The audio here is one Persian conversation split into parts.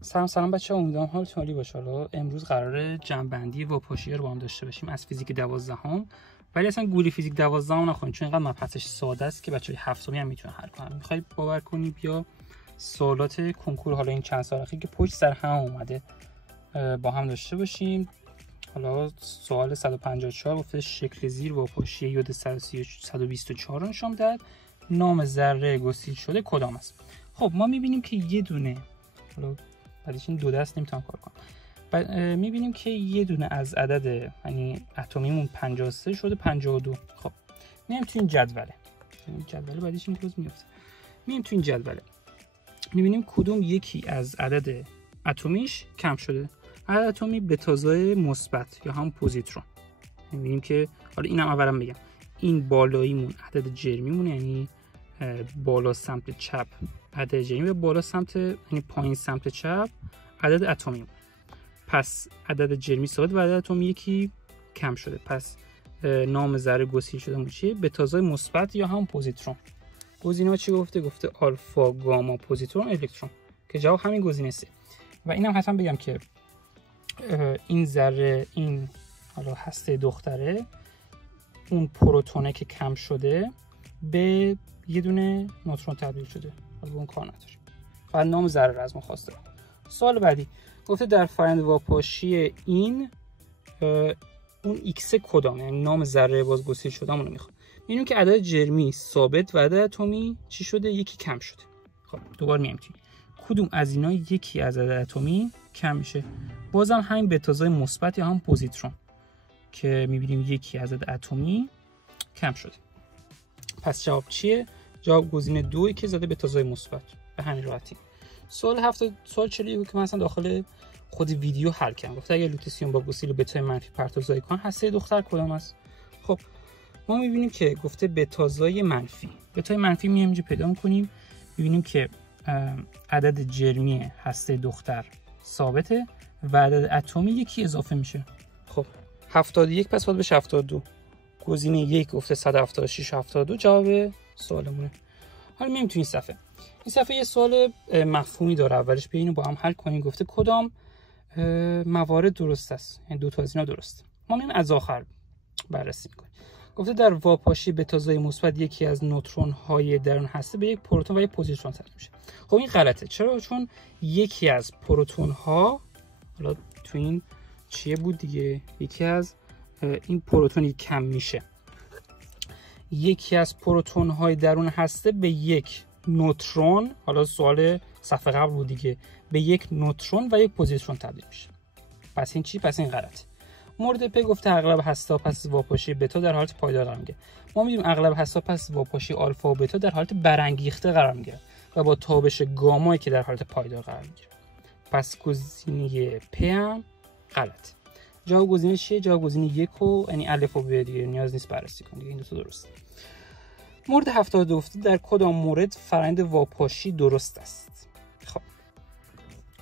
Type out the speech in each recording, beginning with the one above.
سلام بچه‌ها، امیدوارم حالتون عالی باشه. حالا امروز قراره جمع‌بندی واپاشی رو با هم داشته باشیم از فیزیک 12ام. ولی اصلا گولی فیزیک 12ام نخونید چون اینقدر مبحثش ساده است که بچه‌های هفتمی هم میتونن حل کنن. می‌خواید باور کنید یا سوالات کنکور حالا این چند سال اخیر که پشت سر هم اومده با هم داشته باشیم. حالا سوال 154 گفته شکل زیر واپاشی یود 124 رو نشون داد. نام ذره گسیل شده کدام است؟ خب ما می‌بینیم که یه دونه، حالا بعدش این دو دست نمیتونم کار کنم، میبینیم که یه دونه از عدد یعنی اتمیمون 53 شده 52. خب میایم تو این جدوله، بعدش این روز میفته، میایم تو این جدوله میبینیم کدوم یکی از عدد اتمیش کم شده. عدد اتمی بتازای مثبت یا هم پوزیترون. میبینیم که حالا اینم اولا بگم، این بالاییمون عدد جرمیمون، یعنی بالا سمت چپ عدد جرمی و بالا سمت یعنی پایین سمت چپ عدد اتمی. پس عدد جرمی ثابت و عدد اتمی یکی کم شده. پس نام ذره گسیل شده میشه بتازای مثبت یا هم پوزیترون. گزینه‌ها چی گفته؟ گفته آلفا، گاما، پوزیترون، الکترون، که جواب همین گزینه سه. و اینم حتما بگم که این ذره، این حالا هسته دختره، اون پروتونه که کم شده به یه دونه نوترون تبدیل شده. حالا اون کار نداریم، فقط نام ذره رو از ما خواسته. سوال بعدی گفته در فرآیند واپاشی این اون ایکس کدام، یعنی نام ذره باز گسیل شدهمون رو میخواد. میبینیم که عدد جرمی ثابت و عدد اتمی چی شده؟ یکی کم شده. خب دوباره میایم توی کدوم از اینا یکی از عدد اتمی کم میشه؟ بازم همین بتازای مثبت یا هم پوزیترون که میبینیم یکی از عدد اتمی کم شده. پس جواب چیه؟ جواب گزینه 2 که زده بتازای مثبت. به همین راحتی. سوال 41 که من اصلا داخل خود ویدیو حل کردم. گفته اگر لوتسیوم با گسیل بتای منفی پرتوزای کن هسته دختر کدام است؟ خب ما میبینیم که گفته بتازای منفی. بتای منفی میایم اینجا پیدا می‌کنیم، میبینیم که عدد جرمی هسته دختر ثابته و عدد اتمی یکی اضافه میشه. خب 71 پس باید بشه 72. گزینه 1 گفته 176 72 جواب سوالمونه. حالا میایم تو این صفحه. این صفحه یه سوال مفهومی داره، اولش بیاین با هم حل کنیم. گفته کدام موارد درست است؟ یعنی دو تا از اینا درست. ما میایم از آخر بررسی میکنیم. گفته در واپاشی بتازای مثبت یکی از نوترون های درون هسته به یک پروتون و یک پوزیترون تبدیل میشه. خب این غلطه. چرا؟ چون یکی از پروتون ها، حالا تو این چیه بود دیگه، یکی از این پروتونی کم میشه. یکی از پروتون های درون هسته به یک نوترون، حالا سوال صفحه قبل بود دیگه، به یک نوترون و یک پوزیترون تبدیل میشه. پس این چی؟ پس این غلط. مورد پ گفته اغلب هسته پس از واپاشی بتا در حالت پایدار قرار میگیره. ما میدونیم اغلب هسته پس از واپاشی آلفا و بتا در حالت برانگیخته قرار میگیره و با تابش گامایی که در حالت پایدار قرار میگیره. پس گزینه پ هم غلط. جواب گزینه چیه؟ جواب گزینه 1 و یعنی الف و ب دیگه نیاز نیست بررسی کنید، این دو تا درسته. مورد 72 گفته در کدام مورد فرآیند واپاشی درست است؟ خب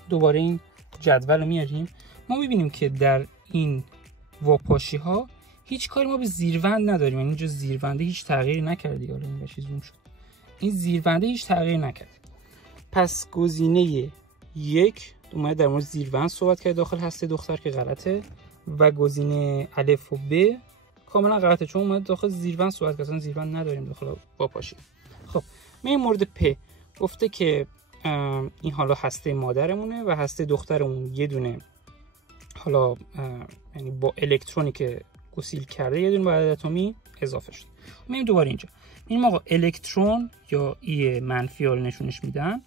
دوباره این جدول رو میاریم. ما میبینیم که در این واپاشی ها هیچ کاری ما به زیروند نداریم، یعنی اینجا زیرونده هیچ تغییری نکرده. حالا این چیز زوم شد، این زیرونده هیچ تغییری نکرده. پس گزینه 1 اومده در مورد زیروند صحبت کرده داخل هسته دختر که غلطه، و گزینه الف و ب کاملا غلطه چون اومده داخل زیروند صحبت کرده، اصلا زیروند نداریم داخل واپاشی. خب میایم مورد پ. گفته که این حالا هسته مادرمونه و هسته دخترمون یه دونه حالا یعنی با الکترونی که گسیل کرده یه دونه با عدد اتمی اضافه شده. میایم دوباره اینجا میایم آقا الکترون یا ای منفی رو نشونش میدن،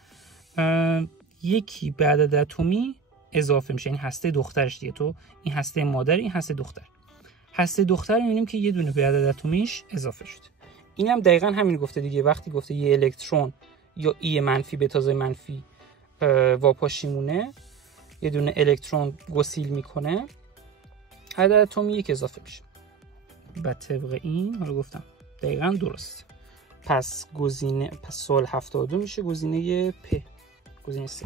یکی به عدد اتمی اضافه میشه، یعنی هسته دخترش دیگه. تو این هسته مادر، این هسته دختر. هسته دختر میبینیم که یه دونه به عدد اتمیش اضافه شده. اینم دقیقاً همین گفته دیگه. وقتی گفته یه الکترون یا ای منفی به تازه منفی واپاشیمونه، یه دونه الکترون گسیل میکنه، عدد اتمی یک اضافه میشه. به طبق این حالا گفتم دقیقاً درست. پس سوال 72 میشه گزینه پ، گزینه 3.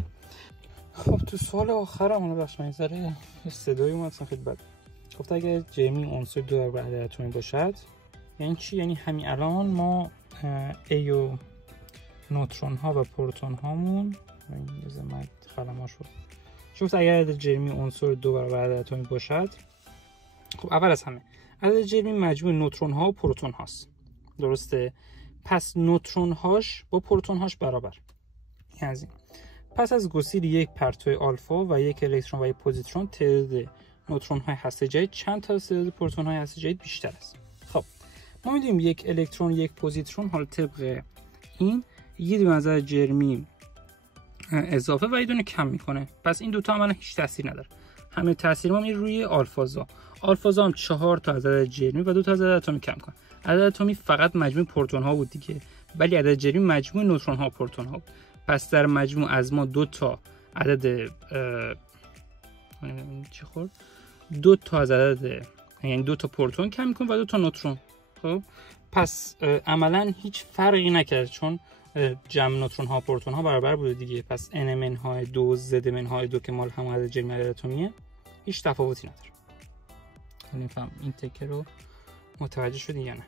خب تو سوال آخرم اون بخش منظره صدای اومد خیلی بد. گفته اگر جرمی عنصر 2 در عدد اتمی باشد یعنی چی؟ یعنی همین الان ما ای و نوترون ها و پروتون هامون این زمین قلماشو شفت اگر عدد جرمی عنصر 2 برابر عدد اتمی باشد. خب اول از همه عدد جرمی مجموع نوترون ها و پروتون هاست. درسته؟ پس نوترون هاش با پروتون هاش برابر. این از این. پس از گسیل یک پرتو آلفا و یک الکترون و یک پوزیترون تعداد نوترون های هسته جدید چند تا از تعداد پروتون های هسته جدید بیشتر است. خب ما می‌دونیم یک الکترون یک پوزیترون حالا طبق این یه دونه از عدد جرمی اضافه و یه دونه کم میکنه. پس این دوتا عملا هیچ تاثیر نداره. همه تاثیر ما میره روی آلفازا. آلفازا هم 4 تا از عدد جرمی و 2 تا از عدد اتمی کم کنه. عدد اتمی فقط مجموع پروتون ها بود دیگه، ولی عدد جرمی مجموع نوترون ها و پروتون ها بود. پس در مجموع از ما 2 تا عدد چی خورد؟ 2 تا از عدد، یعنی 2 تا پروتون کم میکنه و 2 تا نوترون. خب پس عملا هیچ فرقی نکرد چون جمع نوترون ها و پروتون ها برابر بوده دیگه. پس n من های 2 z من های 2 که مال همون عدد جرمی عدد اتمیه هیچ تفاوتی نداره. نمیفهم این تکه رو متوجه شدی یا نه؟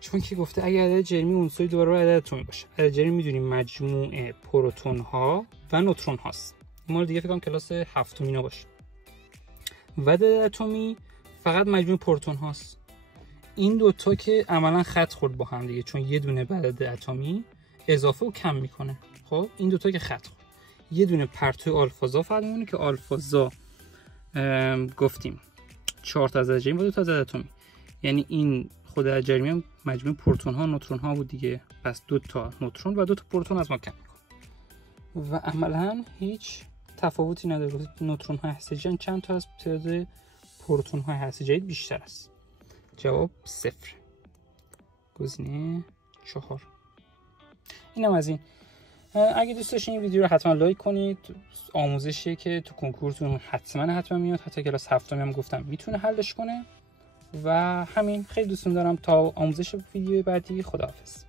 چون که گفته اگه عدد جرمی عنصری 2 برابر عدد اتمی باشه. عدد جرمی میدونیم مجموع پروتون ها و نوترون هاست. این مال دیگه فکر کنم کلاس هفتمینا باشه. و عدد اتمی فقط مجموع پروتون هاست. این دوتا که عملا خط خورد با هم دیگه، چون یه دونه به عدد اتمی اضافه و کم میکنه. خب این دوتا که خط خورد، یه دونه پرتو آلفازا فقط میمونه که آلفازا گفتیم 4 تا از عدد جرمی و 2 تا از عدد اتمی، یعنی این خود عدد جرمی مجموع پروتون ها و نوترون ها بود دیگه. پس 2 تا نوترون و 2 تا پروتون از ما کم میکنه و عملا هیچ تفاوتی نداره. نوترون های هسته جدید چند تا از تعداد پروتون های هسته جدید بیشتر است؟ جواب 0. گزینه 4. اینم از این. اگه دوست داشتین این ویدیو رو حتما لایک کنید. آموزشیه که تو کنکورتون حتما میاد. حتی کلاس هفتمی هم گفتم میتونه حلش کنه. و همین، خیلی دوستون دارم. تا آموزش ویدیو بعدی، خداحافظ.